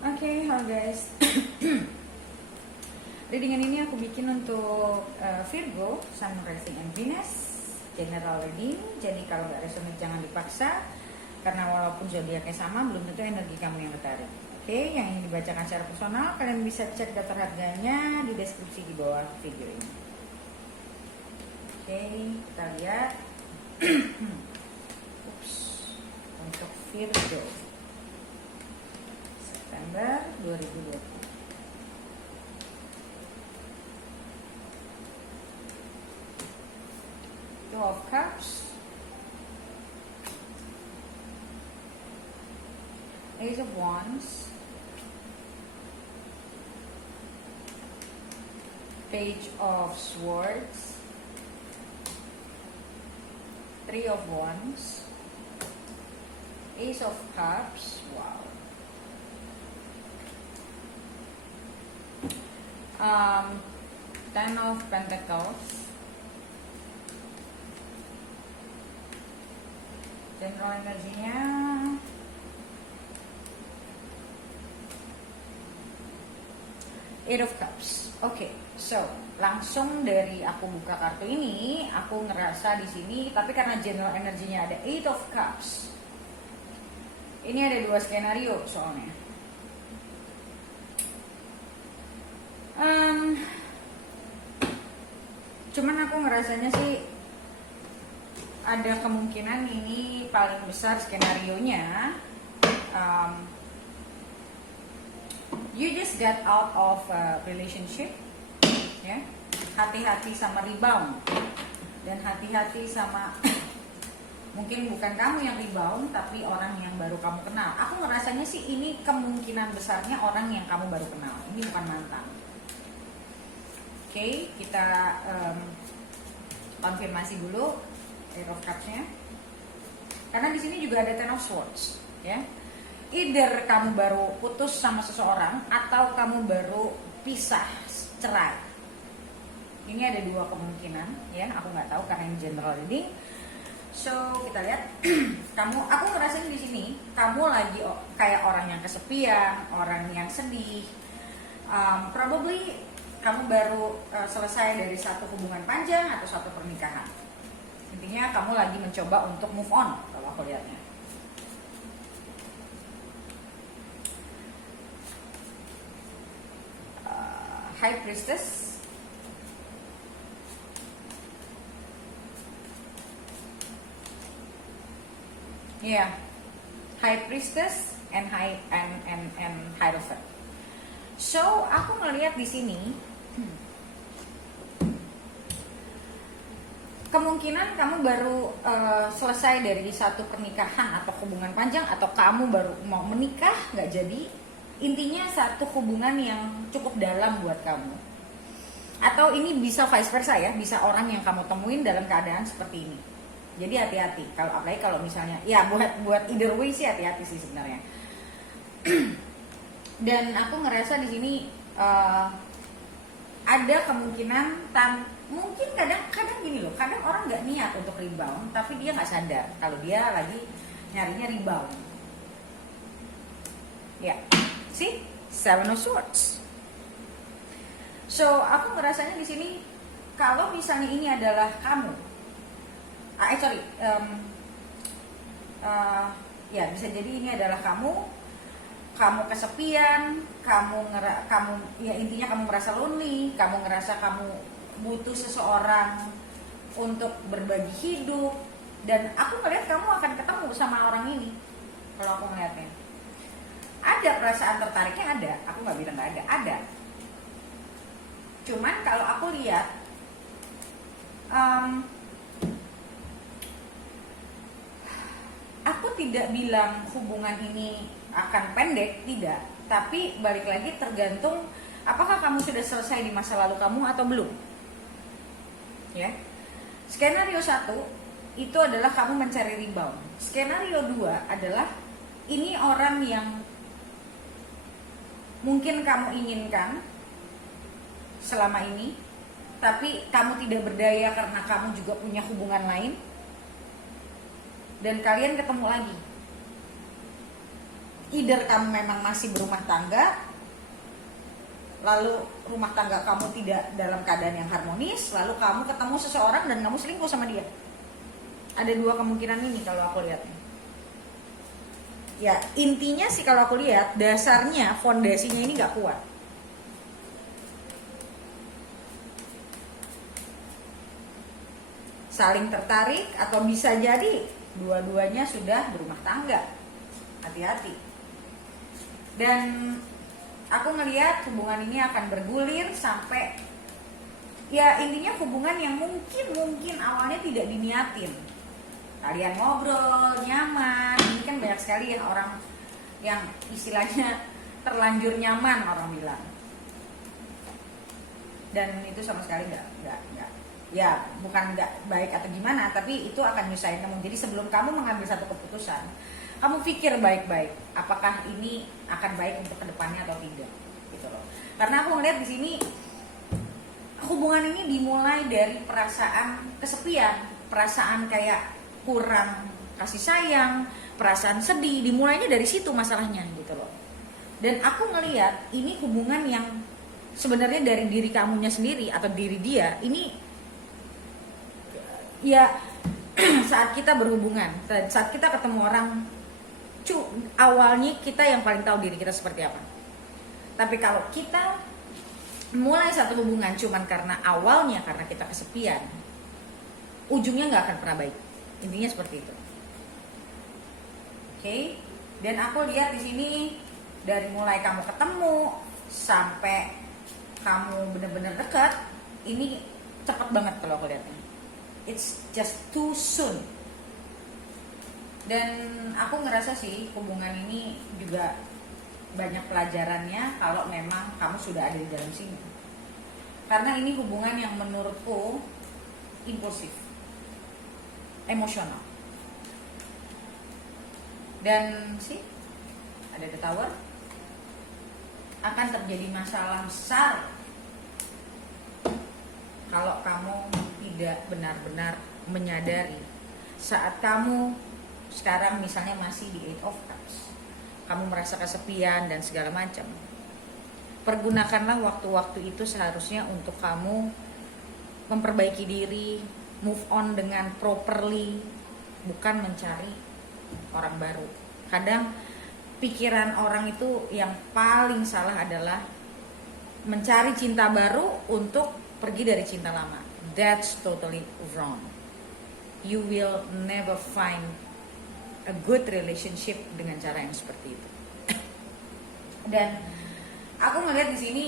Oke, halo guys. Readingan ini aku bikin untuk Virgo, Sun, Rising, and Venus. General reading, jadi kalau nggak resonate jangan dipaksa. Karena walaupun zodiaknya sama, belum tentu energi kamu yang tertarik. Oke, yang ingin dibacakan secara personal, kalian bisa cek daftar harganya di deskripsi di bawah video ini. Oke, kita lihat. Ups, untuk Virgo. September 2020. Two of Cups, Ace of Wands, Page of Swords, Three of Wands, Ace of Cups, wow. Ten of Pentacles, general energinya Eight of Cups. Oke, so langsung dari aku buka kartu ini, aku ngerasa di sini, tapi karena general energinya ada Eight of Cups, ini ada dua skenario soalnya. Cuman aku ngerasanya sih ada kemungkinan ini paling besar skenarionya you just got out of a relationship, ya. Hati-hati sama rebound dan hati-hati sama mungkin bukan kamu yang rebound tapi orang yang baru kamu kenal. Aku ngerasanya sih ini kemungkinan besarnya orang yang kamu baru kenal. Ini bukan mantan. Oke, kita konfirmasi dulu Eight of Cups-nya. Karena di sini juga ada Ten of Swords, ya. Either kamu baru putus sama seseorang atau kamu baru pisah, cerai. Ini ada dua kemungkinan, ya. Aku nggak tahu karena ini general reading. So kita lihat, aku ngerasain di sini kamu lagi kayak orang yang kesepian, orang yang sedih. Probably kamu baru selesai dari satu hubungan panjang atau satu pernikahan. Intinya kamu lagi mencoba untuk move on kalau aku lihatnya. High Priestess, High Priestess and Hierophant. So aku ngelihat di sini kemungkinan kamu baru selesai dari satu pernikahan atau hubungan panjang, atau kamu baru mau menikah nggak jadi. Intinya satu hubungan yang cukup dalam buat kamu. Atau ini bisa vice versa, ya, bisa orang yang kamu temuin dalam keadaan seperti ini. Jadi hati-hati. Kalau apalagi kalau misalnya, ya buat either way sih hati-hati sih sebenarnya. Dan aku ngerasa di sini ada kemungkinan mungkin kadang gini loh, kadang orang nggak niat untuk rebound tapi dia nggak sadar kalau dia lagi nyarinya rebound, ya. See, Seven of Swords. So aku ngerasanya di sini kalau misalnya ini adalah kamu, ya bisa jadi ini adalah kamu kesepian, ya intinya kamu merasa lonely, kamu ngerasa kamu butuh seseorang untuk berbagi hidup, dan aku ngeliat kamu akan ketemu sama orang ini. Kalau aku ngeliatnya ada perasaan tertariknya, ada, aku nggak bilang nggak ada. Cuman kalau aku lihat aku tidak bilang hubungan ini akan pendek, tidak. Tapi balik lagi tergantung apakah kamu sudah selesai di masa lalu kamu atau belum. Ya. Skenario 1 itu adalah kamu mencari rebound. Skenario 2 adalah ini orang yang mungkin kamu inginkan selama ini, tapi kamu tidak berdaya karena kamu juga punya hubungan lain, dan kalian ketemu lagi. either kamu memang masih berumah tangga, lalu rumah tangga kamu tidak dalam keadaan yang harmonis, lalu kamu ketemu seseorang dan kamu selingkuh sama dia. Ada dua kemungkinan ini kalau aku lihat. Ya intinya sih kalau aku lihat dasarnya, fondasinya ini nggak kuat. Saling tertarik atau bisa jadi dua-duanya sudah berumah tangga. Hati-hati. Dan aku ngelihat hubungan ini akan bergulir sampai ya intinya hubungan yang mungkin awalnya tidak diniatin. Kalian ngobrol nyaman, ini kan banyak sekali ya orang yang istilahnya terlanjur nyaman orang bilang. Dan itu sama sekali nggak ya bukan nggak baik atau gimana, tapi itu akan nyusahin kamu. Jadi sebelum kamu mengambil satu keputusan, kamu pikir baik-baik apakah ini akan baik untuk kedepannya atau tidak, gitu loh. Karena aku ngeliat di sini hubungan ini dimulai dari perasaan kesepian, perasaan kayak kurang kasih sayang, perasaan sedih, dimulainya dari situ masalahnya, gitu loh. Dan aku ngeliat ini hubungan yang sebenarnya dari diri kamunya sendiri atau diri dia ini ya saat kita berhubungan, saat kita ketemu orang, awalnya kita yang paling tahu diri kita seperti apa. Tapi kalau kita mulai satu hubungan cuman karena awalnya karena kita kesepian, ujungnya nggak akan pernah baik. Intinya seperti itu. Oke? Dan aku lihat di sini dari mulai kamu ketemu sampai kamu benar-benar dekat, ini cepat banget kalau aku lihatnya. It's just too soon. Dan aku ngerasa sih hubungan ini juga banyak pelajarannya kalau memang kamu sudah ada di dalam sini. Karena ini hubungan yang menurutku impulsif, emosional. Dan sih ada the tower, akan terjadi masalah besar kalau kamu tidak benar-benar menyadari saat kamu sekarang misalnya masih di Eight of Cups, kamu merasa kesepian dan segala macam. Pergunakanlah waktu-waktu itu seharusnya untuk kamu memperbaiki diri, move on dengan properly, bukan mencari orang baru. Kadang pikiran orang itu yang paling salah adalah mencari cinta baru untuk pergi dari cinta lama. That's totally wrong. You will never find a good relationship dengan cara yang seperti itu. Dan aku ngeliat di sini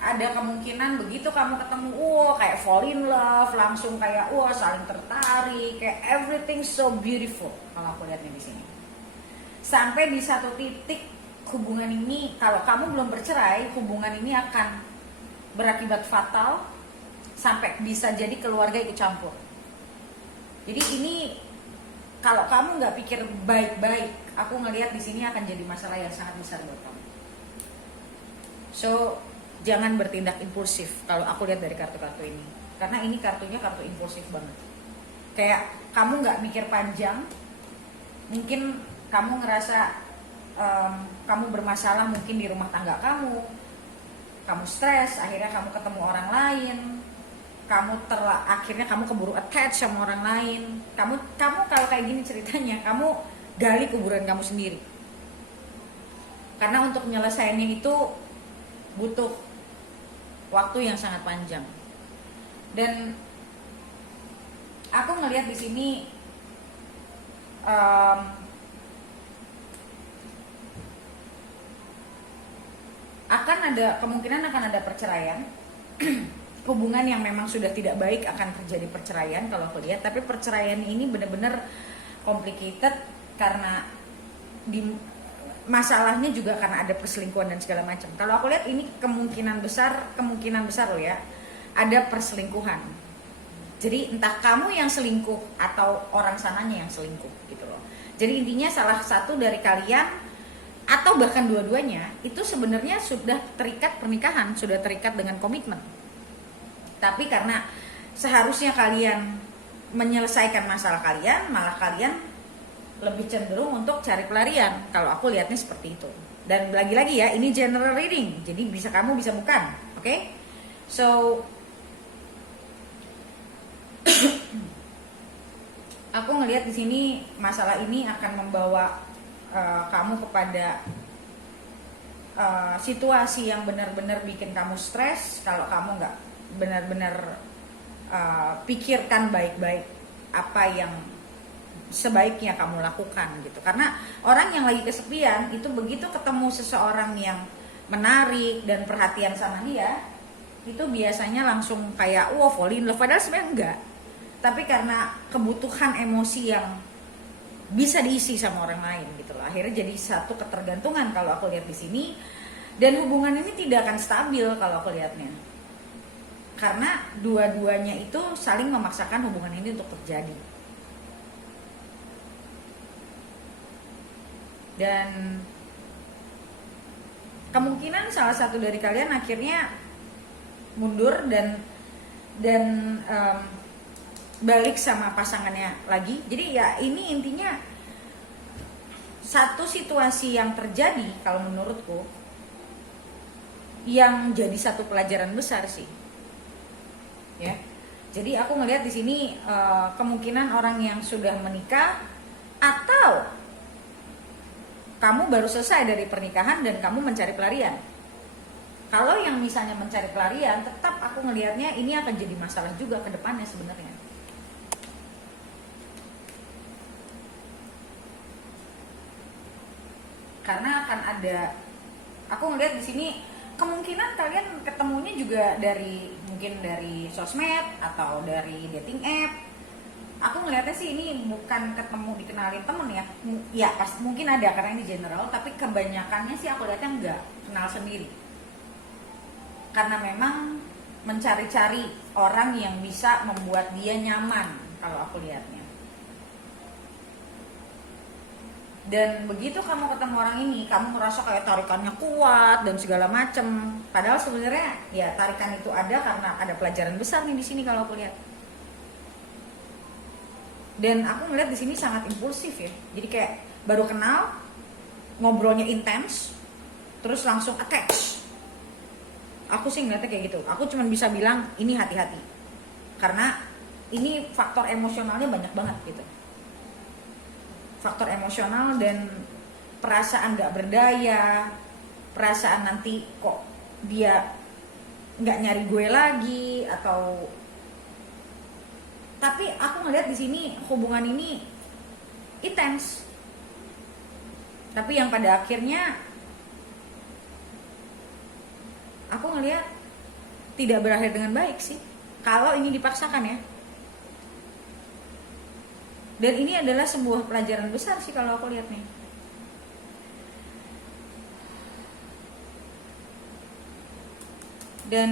ada kemungkinan begitu kamu ketemu, kayak fall in love, langsung kayak saling tertarik, kayak everything so beautiful. Kalau aku lihatnya di sini, sampai di satu titik hubungan ini, kalau kamu belum bercerai, hubungan ini akan berakibat fatal sampai bisa jadi keluarga ikut campur. Jadi ini kalau kamu nggak pikir baik-baik, aku ngelihat di sini akan jadi masalah yang sangat besar buat kamu. So jangan bertindak impulsif kalau aku lihat dari kartu-kartu ini, karena ini kartunya kartu impulsif banget. Kayak kamu nggak mikir panjang, mungkin kamu ngerasa kamu bermasalah mungkin di rumah tangga kamu stres, akhirnya kamu ketemu orang lain, akhirnya kamu keburu attach sama orang lain. Kamu kalau kayak gini ceritanya, kamu gali kuburan kamu sendiri. Karena untuk menyelesaikannya itu butuh waktu yang sangat panjang. Dan aku ngelihat di sini kemungkinan akan ada perceraian. Hubungan yang memang sudah tidak baik akan terjadi perceraian kalau aku lihat. Tapi perceraian ini benar-benar complicated karena masalahnya juga karena ada perselingkuhan dan segala macam. Kalau aku lihat ini kemungkinan besar loh ya, ada perselingkuhan. Jadi entah kamu yang selingkuh atau orang sananya yang selingkuh gitu loh. Jadi intinya salah satu dari kalian atau bahkan dua-duanya itu sebenarnya sudah terikat pernikahan, sudah terikat dengan komitmen. Tapi karena seharusnya kalian menyelesaikan masalah kalian, malah kalian lebih cenderung untuk cari pelarian. Kalau aku lihatnya seperti itu. Dan lagi-lagi ya, ini general reading, jadi kamu bisa bukan, oke? So aku ngelihat di sini masalah ini akan membawa kamu kepada situasi yang benar-benar bikin kamu stres kalau kamu nggak benar-benar pikirkan baik-baik apa yang sebaiknya kamu lakukan gitu. Karena orang yang lagi kesepian itu begitu ketemu seseorang yang menarik dan perhatian sama dia, itu biasanya langsung kayak fall in love, padahal sebenarnya enggak. Tapi karena kebutuhan emosi yang bisa diisi sama orang lain gitu loh. Akhirnya jadi satu ketergantungan kalau aku lihat di sini, dan hubungan ini tidak akan stabil kalau aku lihatnya. Karena dua-duanya itu saling memaksakan hubungan ini untuk terjadi. Dan kemungkinan salah satu dari kalian akhirnya mundur dan balik sama pasangannya lagi. Jadi ya ini intinya satu situasi yang terjadi kalau menurutku yang jadi satu pelajaran besar sih, ya. Jadi aku ngelihat di sini kemungkinan orang yang sudah menikah atau kamu baru selesai dari pernikahan dan kamu mencari pelarian. Kalau yang misalnya mencari pelarian, tetap aku ngelihatnya ini akan jadi masalah juga ke depannya sebenarnya. Karena akan ada, aku ngelihat di sini kemungkinan kalian ketemunya juga mungkin dari sosmed atau dari dating app. Aku ngelihatnya sih ini bukan ketemu dikenalin temen ya. Ya pasti mungkin ada karena ini general, tapi kebanyakannya sih aku lihatnya enggak, kenal sendiri. Karena memang mencari-cari orang yang bisa membuat dia nyaman kalau aku lihatnya. Dan begitu kamu ketemu orang ini, kamu merasa kayak tarikannya kuat dan segala macem. Padahal sebenarnya ya tarikan itu ada karena ada pelajaran besar nih di sini kalau aku lihat. Dan aku ngeliat di sini sangat impulsif ya. Jadi kayak baru kenal, ngobrolnya intens, terus langsung attach. Aku sih ngeliatnya kayak gitu. Aku cuma bisa bilang ini hati-hati. Karena ini faktor emosionalnya banyak banget gitu. Faktor emosional dan perasaan gak berdaya, perasaan nanti kok dia gak nyari gue lagi, atau tapi aku ngeliat di sini hubungan ini intens. Tapi yang pada akhirnya aku ngeliat tidak berakhir dengan baik sih. Kalau ini dipaksakan ya. Dan ini adalah sebuah pelajaran besar sih kalau aku lihat nih. Dan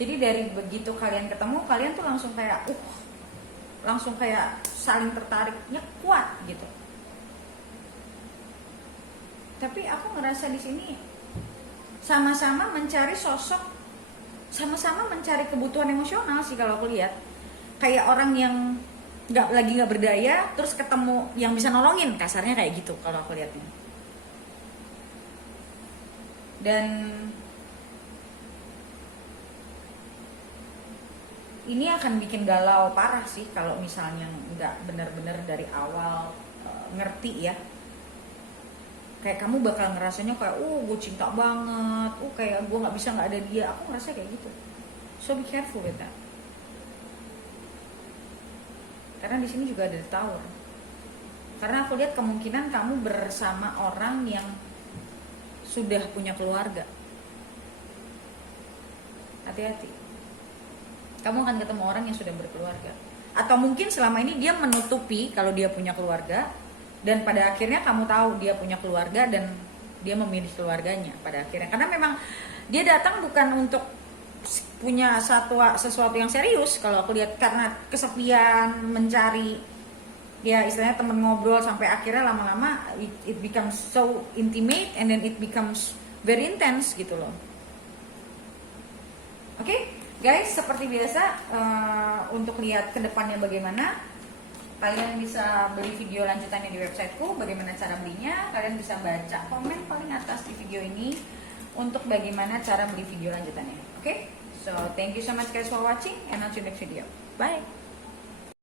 jadi dari begitu kalian ketemu, kalian tuh langsung kayak saling tertariknya kuat gitu. Tapi aku ngerasa di sini sama-sama mencari sosok, sama-sama mencari kebutuhan emosional sih kalau aku lihat. Kayak orang yang nggak berdaya, terus ketemu yang bisa nolongin, kasarnya kayak gitu kalau aku lihatnya. Dan ini akan bikin galau parah sih kalau misalnya nggak benar-benar dari awal ngerti ya. Kayak kamu bakal ngerasanya kayak gue cinta banget, kayak gue nggak bisa nggak ada dia. Aku ngerasa kayak gitu. So be careful with that. Karena di sini juga ada the tower. Karena aku lihat kemungkinan kamu bersama orang yang sudah punya keluarga. Hati-hati. Kamu akan ketemu orang yang sudah berkeluarga. Atau mungkin selama ini dia menutupi kalau dia punya keluarga, dan pada akhirnya kamu tahu dia punya keluarga dan dia memilih keluarganya pada akhirnya. Karena memang dia datang bukan untuk punya sesuatu yang serius kalau aku lihat, karena kesepian, mencari ya istilahnya temen ngobrol, sampai akhirnya lama-lama it becomes so intimate and then it becomes very intense gitu loh. Oke? guys, seperti biasa, untuk lihat kedepannya bagaimana, kalian bisa beli video lanjutannya di websiteku. Bagaimana cara belinya, kalian bisa baca komen paling atas di video ini untuk bagaimana cara beli video lanjutannya. Oke, so thank you so much guys for watching and I'll see you next video. Bye.